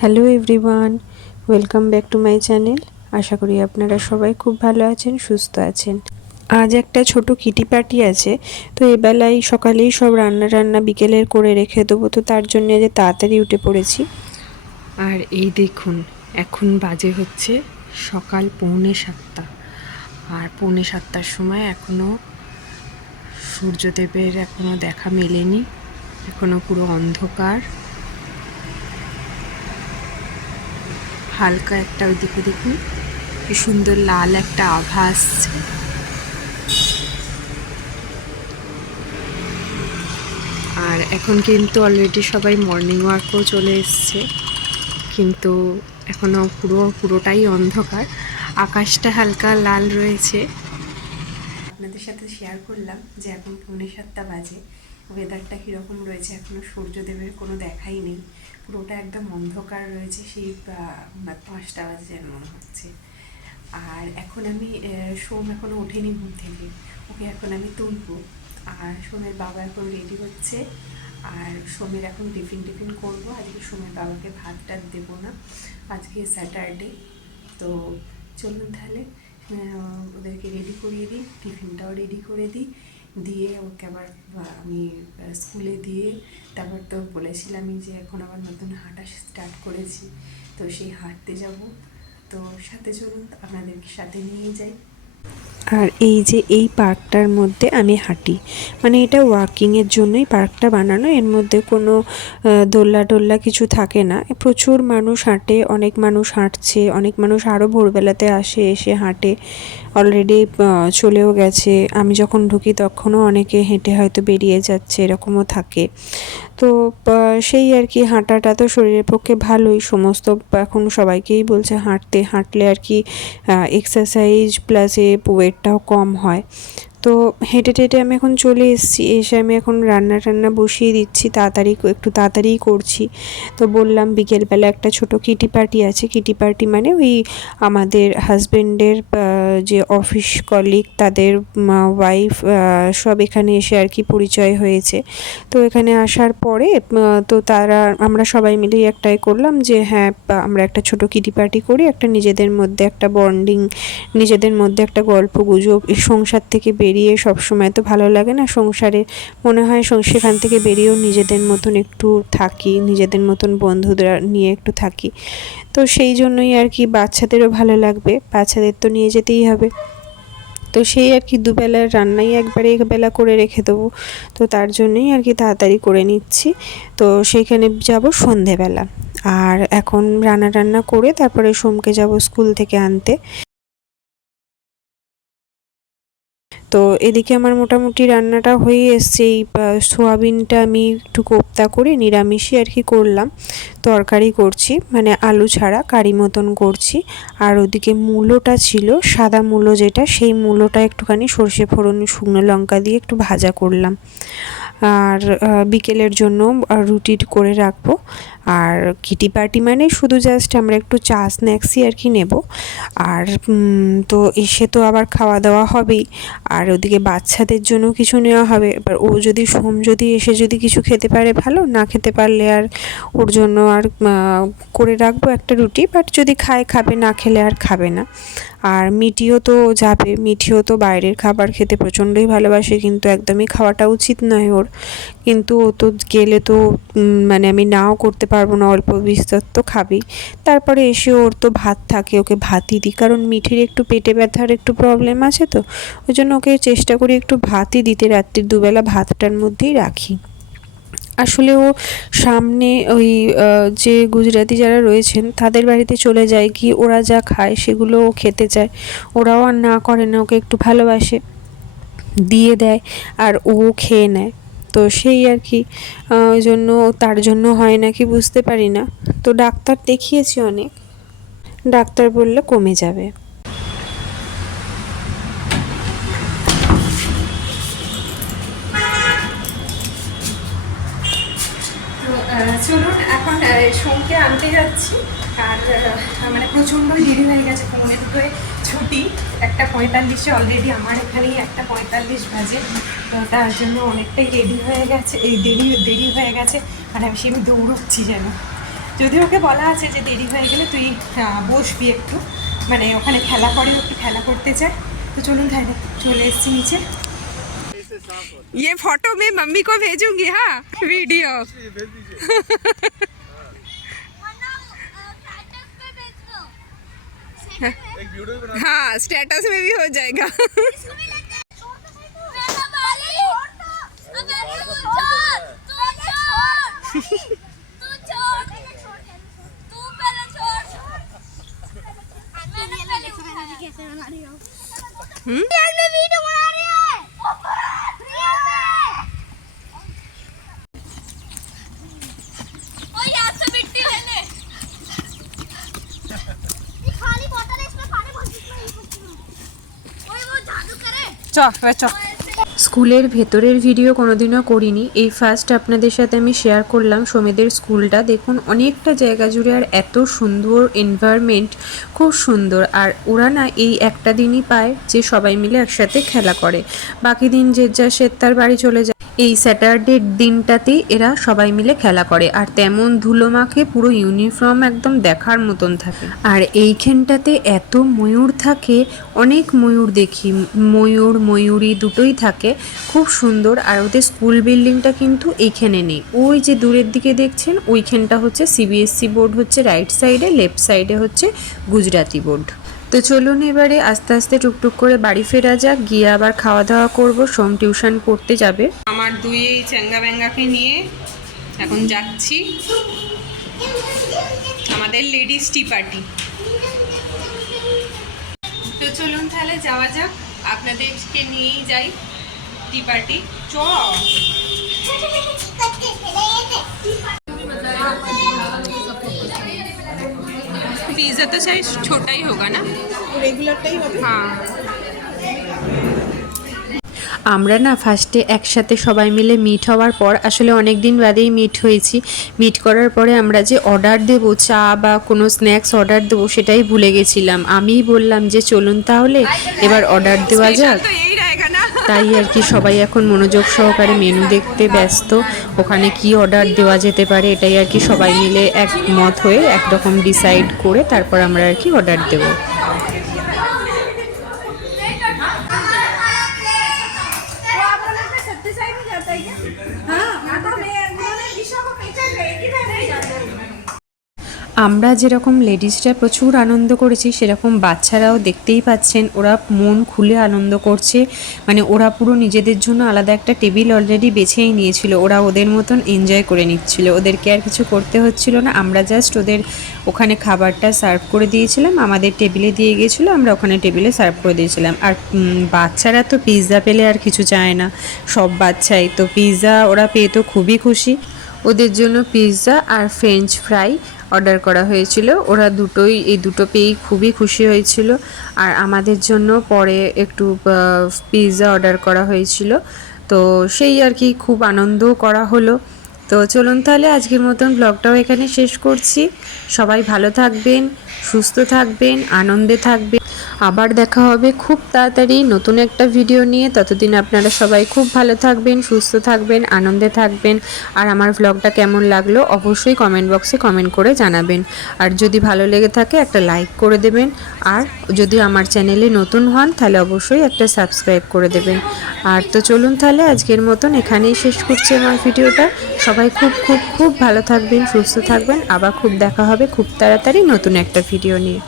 Hello everyone, welcome back to my channel. আশা করি আপনারা সবাই খুব ভালো আছেন, সুস্থ আছেন। আজ একটা ছোট কিটি পার্টি আছে, তো এবেলায় সকালেই সব রান্না বিকেলের করে রেখে দেবো, তো তার জন্য যে তাড়াতাড়ি উঠে পড়েছি। আর এই দেখুন, এখন বাজে হচ্ছে সকাল 6:45, আর 6:45টার সময় এখনও সূর্যদেবের এখনও দেখা মেলেনি, এখনও পুরো অন্ধকার। হালকা একটা ওইদিকে দেখুন কি সুন্দর লাল একটা আভা আসছে। আর এখন কিন্তু অলরেডি সবাই মর্নিং ওয়াকও চলে এসছে, কিন্তু এখনও পুরোটাই অন্ধকার, আকাশটা হালকা লাল রয়েছে। আপনাদের সাথে শেয়ার করলাম যে এখন 6:45 বাজে, ওয়েদারটা কীরকম রয়েছে, এখনও সূর্যদেবের কোনো দেখাই নেই, পুরোটা একদম অন্ধকার রয়েছে, সেই 5টা বাজে যেন মনে হচ্ছে। আর এখন আমি সোম এখনও ওঠেনি ঘুম থেকে, ওকে এখন আমি তুলবো। আর সোমের বাবা এখন রেডি হচ্ছে, আর সোমের এখন টিফিন করবো। আজকে সোমের বাবাকে ভাত টাত দেবো না, আজকে স্যাটারডে। তো চলুন তাহলে ওদেরকে রেডি করিয়ে দিই, টিফিনটাও রেডি করে দিই, দিয়ে ওকে আবার আমি স্কুলে দিয়ে তারপর তো বলেছিলামই যে এখন আবার নতুন হাঁটা স্টার্ট করেছি, তো সেই হাঁটতে যাব। তো সাথে চলুন, আপনাদেরকে সাথে নিয়ে যাই। আর এই যে এই পার্কটার মধ্যে আমি হাঁটি, মানে এটা ওয়াকিংয়ের জন্যই পার্কটা বানানো, এর মধ্যে কোনো দোল্লা কিছু থাকে না। প্রচুর মানুষ হাঁটে, অনেক মানুষ হাঁটছে, অনেক মানুষ আরও ভোরবেলাতে এসে হাঁটে, অলরেডি চলেও গেছে। আমি যখন ঢুকি তখনও অনেকে হেঁটে হয়তো বেরিয়ে যাচ্ছে, এরকমও থাকে। তো সেই আর কি, হাঁটাটা তো শরীরের পক্ষে ভালোই, সমস্ত এখন সবাইকেই বলছে হাঁটলে আর কি এক্সারসাইজ প্লাস ওয়েটটাও কম হয়। তো হেঁটে আমি এখন চলে এসেছি, এসে আমি এখন রান্না বসিয়ে দিচ্ছি, একটু তাড়াতাড়িই করছি। তো বললাম বিকেলবেলা একটা ছোট কিটি পার্টি আছে, কিটি পার্টি মানে ওই আমাদের হাজব্যান্ডের যে অফিস কলিগ তাদের ওয়াইফ সব এখানে এসে আর কি পরিচয় হয়েছে। তো এখানে আসার পরে তো আমরা সবাই মিলেই একটাই করলাম যে হ্যাঁ, আমরা একটা ছোট কিটি পার্টি করি, একটা নিজেদের মধ্যে একটা বন্ডিং, নিজেদের মধ্যে একটা গল্প গুজব। সংসার থেকে বেরিয়ে সবসময় তো ভালো লাগে না, সংসারে মনে হয় সেখান থেকে বেরিয়েও নিজেদের মতন একটু থাকি, নিজেদের মতন বন্ধুদের নিয়ে একটু থাকি। তো সেই জন্যই আর কি, বাচ্চাদেরও ভালো লাগবে, বাচ্চাদের তো নিয়ে যেতেই হবে। তো সেই আর কি দুবেলার রান্নাই একবারে একবেলা করে রেখে দেবো, তো তার জন্যই আর কি তাড়াতাড়ি করে নিচ্ছি। তো সেইখানে যাব সন্ধেবেলা, আর এখন রান্না করে তারপরে সোমকে যাব স্কুল থেকে আনতে। তো এদিকে আমার মোটামুটি রান্নাটা হয়ে এসছে। এই সোয়াবিনটা আমি একটু কোপ্তা করে নিরামিষই আর কি করলাম, তরকারি করছি, মানে আলু ছাড়া কারি মতন করছি। আর ওদিকে মূলোটা ছিল, সাদা মূলো যেটা, সেই মূলোটা একটুখানি সর্ষে ফোড়ন শুকনো লঙ্কা দিয়ে একটু ভাজা করলাম। আর বিকেলের জন্য রুটি করে রাখবো। আর কিটি পার্টি মানে শুধু জাস্ট আমরা একটু চা স্ন্যাক্সই আর কি নেব। আর তো এসে তো আবার খাওয়া দাওয়া হবেই, আর ওদিকে বাচ্চাদের জন্য কিছু নেওয়া হবে। এবার সোম যদি এসে যদি কিছু খেতে পারে ভালো, না খেতে পারলে আর ওর জন্য আর করে রাখবো একটা রুটি, বাট যদি খাবে, না খেলে আর খাবে না। আর মিঠিও তো যাবে, মিঠিও তো বাইরের খাবার খেতে প্রচণ্ডই ভালোবাসে, কিন্তু একদমই খাওয়াটা উচিত নয় ওর। কিন্তু ও তো গেলে তো মানে আমি নাও করতে পারবো না, অল্প বিস্তর তো খাবেই। তারপরে এসে ওর তো ভাত থাকে, ওকে ভাতই দিই, কারণ মিঠির একটু পেটে ব্যথার একটু প্রবলেম আছে, তো ওই জন্য ওকে চেষ্টা করি একটু ভাতই দিতে, রাত্রির দুবেলা ভাতটার মধ্যেই রাখি। আসলে ও সামনে ওই যে গুজরাটি যারা রয়েছেন তাদের বাড়িতে চলে যায়, কি ওরা যা খায় সেগুলো ও খেতে চায়, ওরাও আর না করে না, ওকে একটু ভালোবাসে, দিয়ে দেয়, আর ও খেয়ে নেয়। তো সেই আর কি, ওই জন্য তার জন্য হয় নাকি বুঝতে পারি না। তো ডাক্তার দেখিয়েছি অনেক, ডাক্তার বললে কমে যাবে। চলুন এখন সোমকে আনতে যাচ্ছি। আর মানে প্রচণ্ডই দেরি হয়ে গেছে, 1:45 ছুটি, 1:45 অলরেডি আমার এখানেই 1:45 বাজে। তো তার জন্য অনেকটাই রেডি হয়ে গেছে, এই দেরি হয়ে গেছে, মানে আমি দৌড়চ্ছি যেন। যদি ওকে বলা আছে যে দেরি হয়ে গেলে তুই বসবি একটু, মানে ওখানে খেলা করে, একটু খেলা করতে চায়। তো চলুন তাহলে চলে এসেছি নিচে। ये फोटो मैं मम्मी को भेजूंगी, हाँ वीडियो। हाँ स्टेटस में भी हो जाएगा। স্কুলের ভেতরের ভিডিও কোনোদিনও করিনি, এই ফার্স্ট আপনাদের সাথে আমি শেয়ার করলাম সোমেদের স্কুলটা। দেখুন অনেকটা জায়গা জুড়ে, আর এত সুন্দর এনভায়রনমেন্ট, খুব সুন্দর। আর ওরা না এই একটা দিনই পায় যে সবাই মিলে একসাথে খেলা করে, বাকি দিন যে যা সে তার বাড়ি চলে যায়। এই স্যাটারডে দিনটাতেই এরা সবাই মিলে খেলা করে, আর তেমন ধুলো মাখে, পুরো ইউনিফর্ম একদম দেখার মতন থাকে। আর এইখানটাতে এত ময়ূর থাকে, অনেক ময়ূর দেখি, ময়ূর ময়ূরী দুটোই থাকে, খুব সুন্দর। আর ওদের স্কুল বিল্ডিংটা কিন্তু এইখানে নেই, ওই যে দূরের দিকে দেখছেন ওইখানটা হচ্ছে সিবিএসসি বোর্ড হচ্ছে রাইট সাইডে, লেফট সাইডে হচ্ছে গুজরাটি বোর্ড। তো চলুন এবারে আস্তে আস্তে টুকটুক করে বাড়ি ফেরা যাক, গিয়ে আবার খাওয়া দাওয়া করবো। সোম টিউশন পড়তে যাবে। আমার দুই চ্যাঙ্গা ব্যাঙ্গাকে নিয়ে এখন যাচ্ছি আমাদের লেডিস টি পার্টি। তো চলুন তাহলে যাওয়া যাক, আপনাদেরকে নিয়েই যাই টি পার্টি। চ पिज़्ज़ा तो शायद छोटा ही होगा ना, रेगुलर टाइप। हाँ আমরা না ফার্স্টে একসাথে সবাই মিলে মিট হওয়ার পর, আসলে অনেক দিন বাদেই মিট হয়েছি, মিট করার পরে আমরা যে অর্ডার দেব চা বা কোনো স্ন্যাক্স অর্ডার দেবো সেটাই ভুলে গেছিলাম। আমিই বললাম যে চলুন তাহলে এবার অর্ডার দেওয়া যাক। তাই আর কি সবাই এখন মনোযোগ সহকারে মেনু দেখতে ব্যস্ত, ওখানে কি অর্ডার দেওয়া যেতে পারে এটাই আর কি সবাই মিলে একমত হয়ে একরকম ডিসাইড করে তারপর আমরা আর কি অর্ডার দেবো। আমরা যেরকম লেডিসরা প্রচুর আনন্দ করেছি, সেরকম বাচ্চারাও দেখতেই পাচ্ছেন ওরা মন খুলে আনন্দ করছে। মানে ওরা পুরো নিজেদের জন্য আলাদা একটা টেবিল অলরেডি বেছেই নিয়েছিল, ওরা ওদের মতন এনজয় করে নিচ্ছিল, ওদেরকে আর কিছু করতে হচ্ছিল না। আমরা জাস্ট ওদের ওখানে খাবারটা সার্ভ করে দিয়েছিলাম, আমাদের টেবিলে দিয়ে গিয়েছিলো, আমরা ওখানে টেবিলে সার্ভ করে দিয়েছিলাম। আর বাচ্চারা তো পিৎজা পেলে আর কিছু চায় না, সব বাচ্চাই তো পিৎজা ওরা পেয়ে তো খুবই খুশি। ওদের জন্য পিৎজা আর ফ্রেঞ্চ ফ্রাই অর্ডার করা হয়েছিল, ওরা দুটোই এই দুটো পেয়েই খুবই খুশি হয়েছিল। আর আমাদের জন্য পরে একটু পিৎজা অর্ডার করা হয়েছিল, তো সেই আর কি খুব আনন্দও করা হলো। তো চলুন তাহলে আজকের মতন ব্লগটাও এখানে শেষ করছি। সবাই ভালো থাকবেন, সুস্থ থাকবেন, আনন্দে থাকবেন। আবার দেখা হবে খুব তাড়াতাড়ি নতুন একটা ভিডিও নিয়ে। ততদিন আপনারা সবাই খুব ভালো থাকবেন, সুস্থ থাকবেন, আনন্দে থাকবেন। আর আমার ব্লগটা কেমন লাগলো অবশ্যই কমেন্ট বক্সে কমেন্ট করে জানাবেন। আর যদি ভালো লেগে থাকে একটা লাইক করে দেবেন, আর যদি আমার চ্যানেলে নতুন হন তাহলে অবশ্যই একটা সাবস্ক্রাইব করে দেবেন। আর তো চলুন তাহলে আজকের মতন এখানেই শেষ করছি আমার ভিডিওটা। সবাই খুব খুব খুব ভালো থাকবেন, সুস্থ থাকবেন। আবার খুব দেখা হবে খুব তাড়াতাড়ি নতুন একটা ভিডিও নিয়ে।